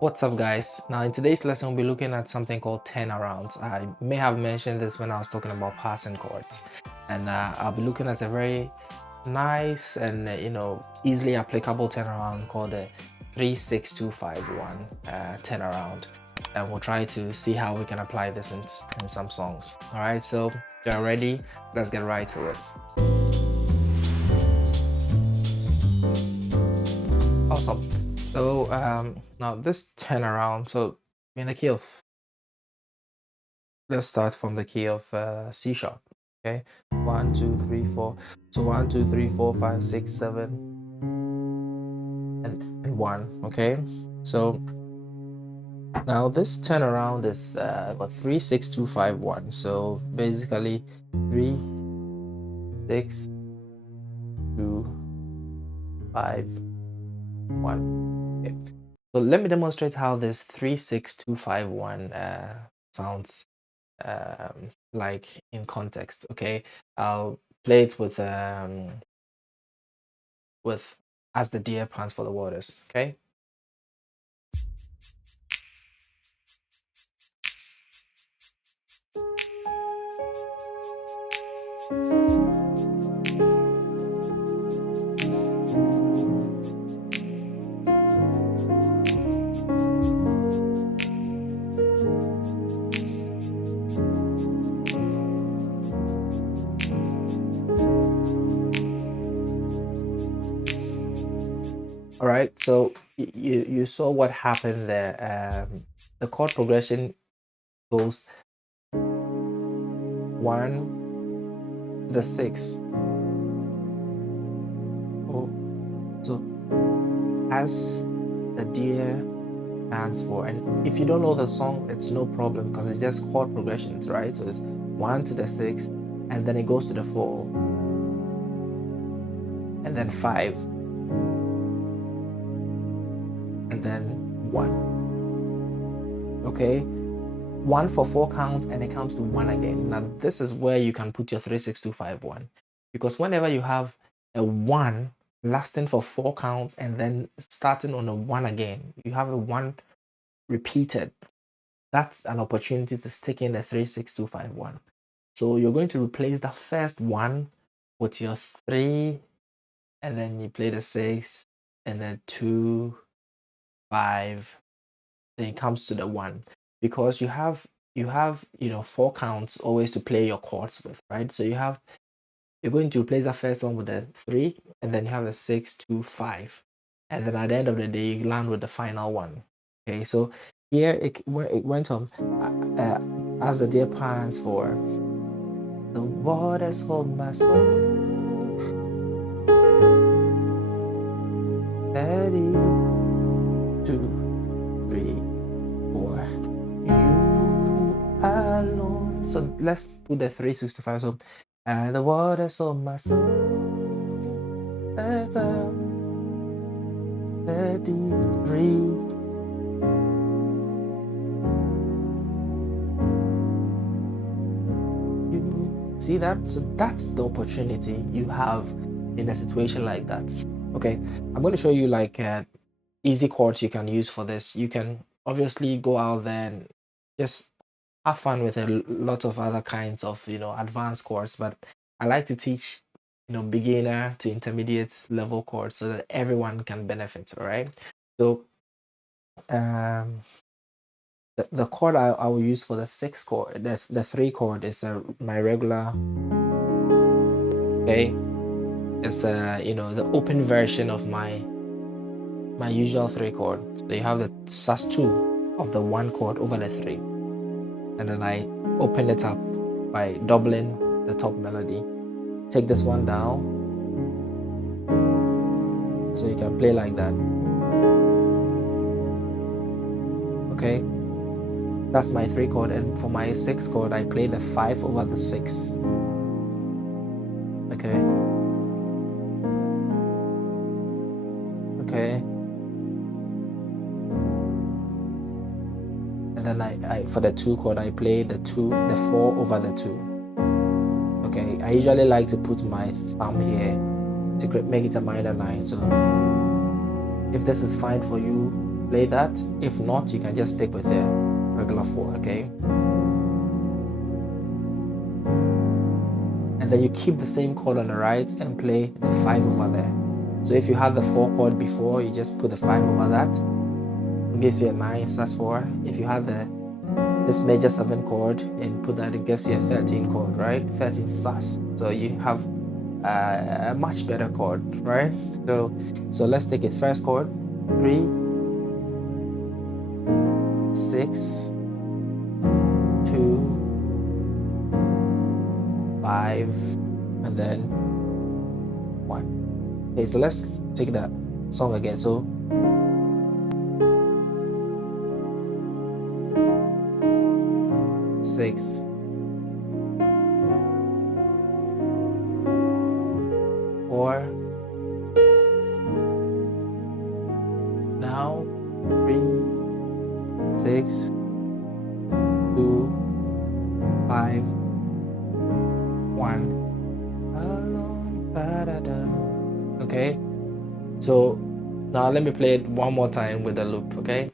What's up, guys? Now in today's lesson we'll be looking at something called turnarounds. I may have mentioned this when I was talking about passing chords, and I'll be looking at a very nice and easily applicable turnaround called the 3-6-2-5-1 turnaround, and we'll try to see how we can apply this in some songs. All right, so if you're ready, let's get right to it. Awesome. So now this turnaround, so in the key of, let's start from the key of C sharp. Okay, 1 2 3 4. So 1 2 3 4 5 6 7 and 1. Okay, so now this turnaround is about 3 6 2 5 1. So basically 3 6 2 5 1. Okay, so let me demonstrate how this 3 6 2 5 1 sounds like in context. Okay, I'll play it with as the deer pants for the waters. Okay, all right, so you saw what happened there. The chord progression goes 1 to the 6. Oh, so as the deer stands for, and if you don't know the song, it's no problem because it's just chord progressions, right? So it's 1 to the 6, and then it goes to the 4, and then 5, and then 1. Okay, 1 for 4 counts, and it comes to 1 again. Now this is where you can put your 3 6 2 5 1, because whenever you have a 1 lasting for 4 counts and then starting on a 1 again, you have a 1 repeated, that's an opportunity to stick in the 3 6 2 5 1. So you're going to replace the first 1 with your 3, and then you play the 6, and then 2 5, then it comes to the 1, because you have 4 counts always to play your chords with, right? So you're going to replace the first one with the 3, and then you have a 6 2 5, and then at the end of the day you land with the final one. Okay, so here it went on as the deer pants for the waters hold my soul steady, 2 3 4, you alone. So let's put the 3 6 2 5. So and the waters of my soul, 33. You see that? So that's the opportunity you have in a situation like that. Okay, I'm going to show you like easy chords you can use for this. You can obviously go out there and just have fun with a lot of other kinds of advanced chords, but I like to teach beginner to intermediate level chords so that everyone can benefit. All right, so the chord I will use for the 6 chord, the 3 chord is my regular. Okay, it's the open version of my usual 3 chord. So you have the sus2 of the 1 chord over the 3, and then I open it up by doubling the top melody. Take this one down, so you can play like that. Okay, that's my 3 chord, and for my 6 chord I play the 5 over the 6. Okay, and then I for the 2 chord I play the 4 over the 2. Okay, I usually like to put my thumb here to make it a minor 9. So if this is fine for you, play that. If not, you can just stick with the regular 4, okay? And then you keep the same chord on the right and play the 5 over there. So if you had the 4 chord before, you just put the 5 over that. It gives you a 9/4. If you had this major 7 chord and put that, it gives you a 13 chord, right? 13 sus. So you have a much better chord, right? So let's take it. First chord, 3, 6, 2, 5, and then 1. Okay, so let's take that song again. So six, 4, now 3, 6, 2, 5, 1. Okay, so now let me play it one more time with the loop, okay?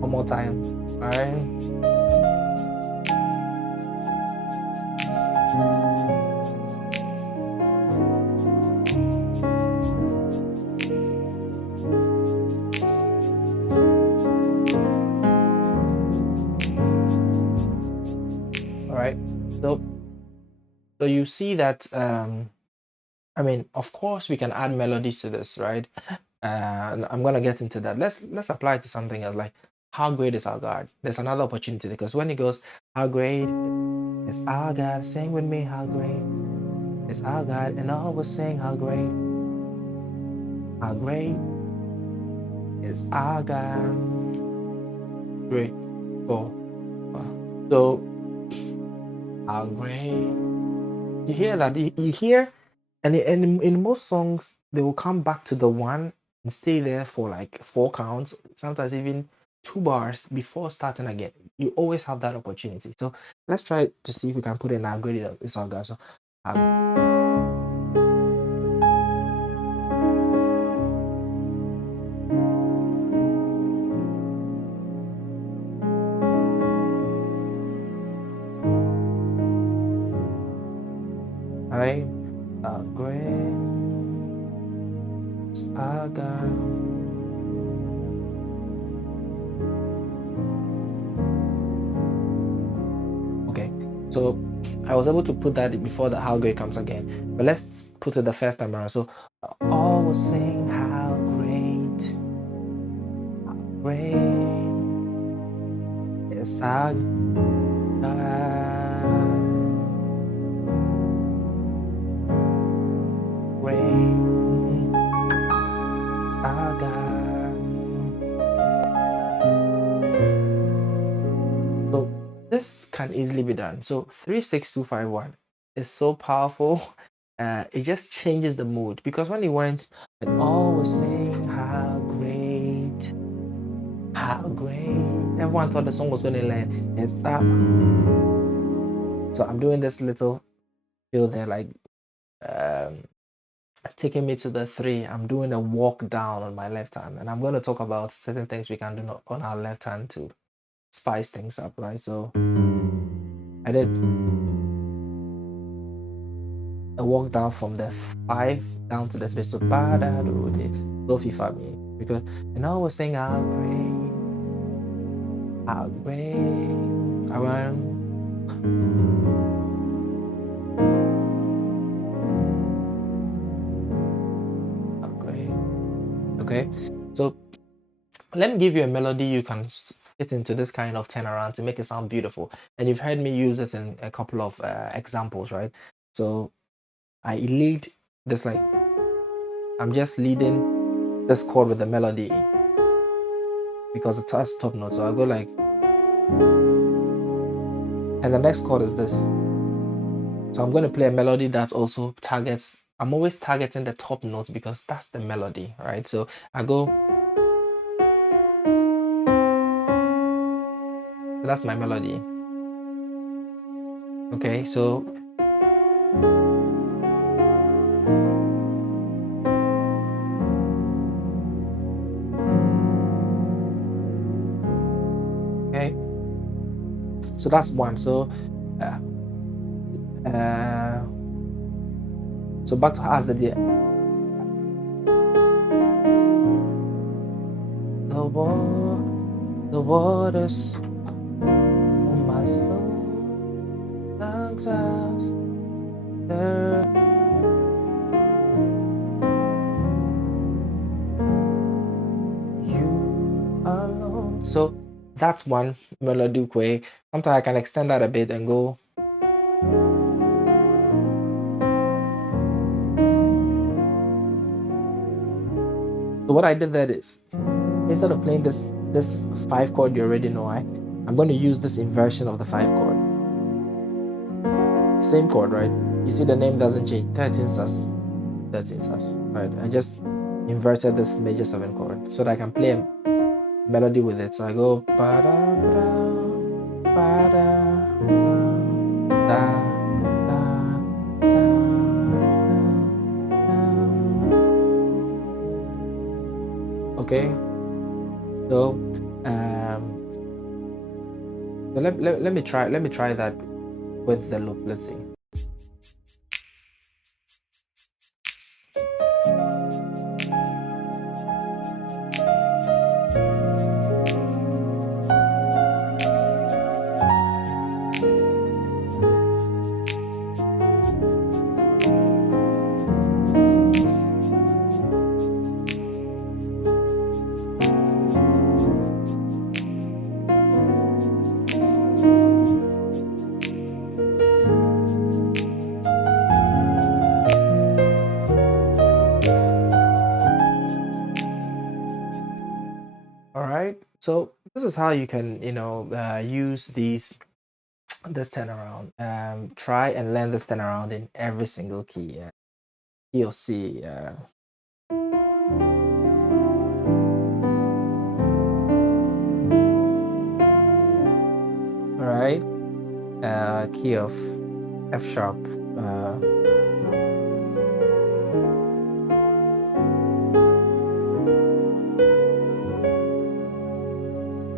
One more time, all right? So you see that I mean, of course we can add melodies to this, right? And I'm gonna get into that. Let's apply it to something else, like how great is our God? There's another opportunity because when it goes, how great is our God? Sing with me, how great is our God? And all will sing, how great is our God? Great. Oh, so how great. You hear that? You hear, and in most songs they will come back to the 1 and stay there for like 4 counts, sometimes even 2 bars before starting again. You always have that opportunity. So let's try to see if we can put in our great is our God. So right, great is our God. Okay, so I was able to put that before the how great comes again, but let's put it the first time around. So all will sing how great is our God. Great is our God. So this can easily be done. So 3, 6, 2, 5, 1 is so powerful. It just changes the mood because when he went and all was saying how great, everyone thought the song was going to land and stop. So I'm doing this little feel there, like taking me to the 3. I'm doing a walk down on my left hand, and I'm going to talk about certain things we can do on our left hand to spice things up, right? So I did a walk down from the 5 down to the 3. So ba da do de so fi fa mi, because and I was saying how great around. Okay, so let me give you a melody you can fit into this kind of turnaround to make it sound beautiful. And you've heard me use it in a couple of examples, right? So I lead this, like I'm just leading this chord with the melody because it has top note. So I go like, and the next chord is this. So I'm going to play a melody that also targets I'm always targeting the top notes because that's the melody, right? So I go, that's my melody. Okay, so okay, so that's one. So so back to as the waters on my soul, lungs after you alone. So that's one melodic way. Sometimes I can extend that a bit and go. So what I did there is, instead of playing this 5 chord you already know, I'm going to use this inversion of the 5 chord. Same chord, right? You see the name doesn't change. 13 sus, right? I just inverted this major 7 chord so that I can play a melody with it. So I go ba da ba ba da da da da. Okay, so so let me try that with the loop. Let's see. All right, so this is how you can, use this turnaround. Try and learn this turnaround in every single key, key of C. All right, key of F sharp.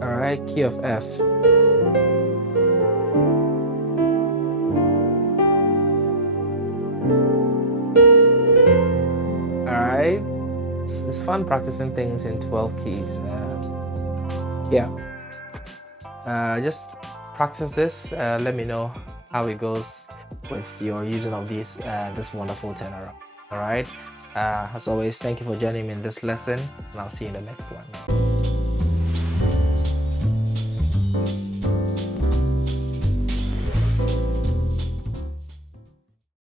All right, key of F. All right, it's fun practicing things in 12 keys. Yeah, just practice this. Let me know how it goes with your using of these this wonderful turnaround. All right, as always, thank you for joining me in this lesson, and I'll see you in the next one.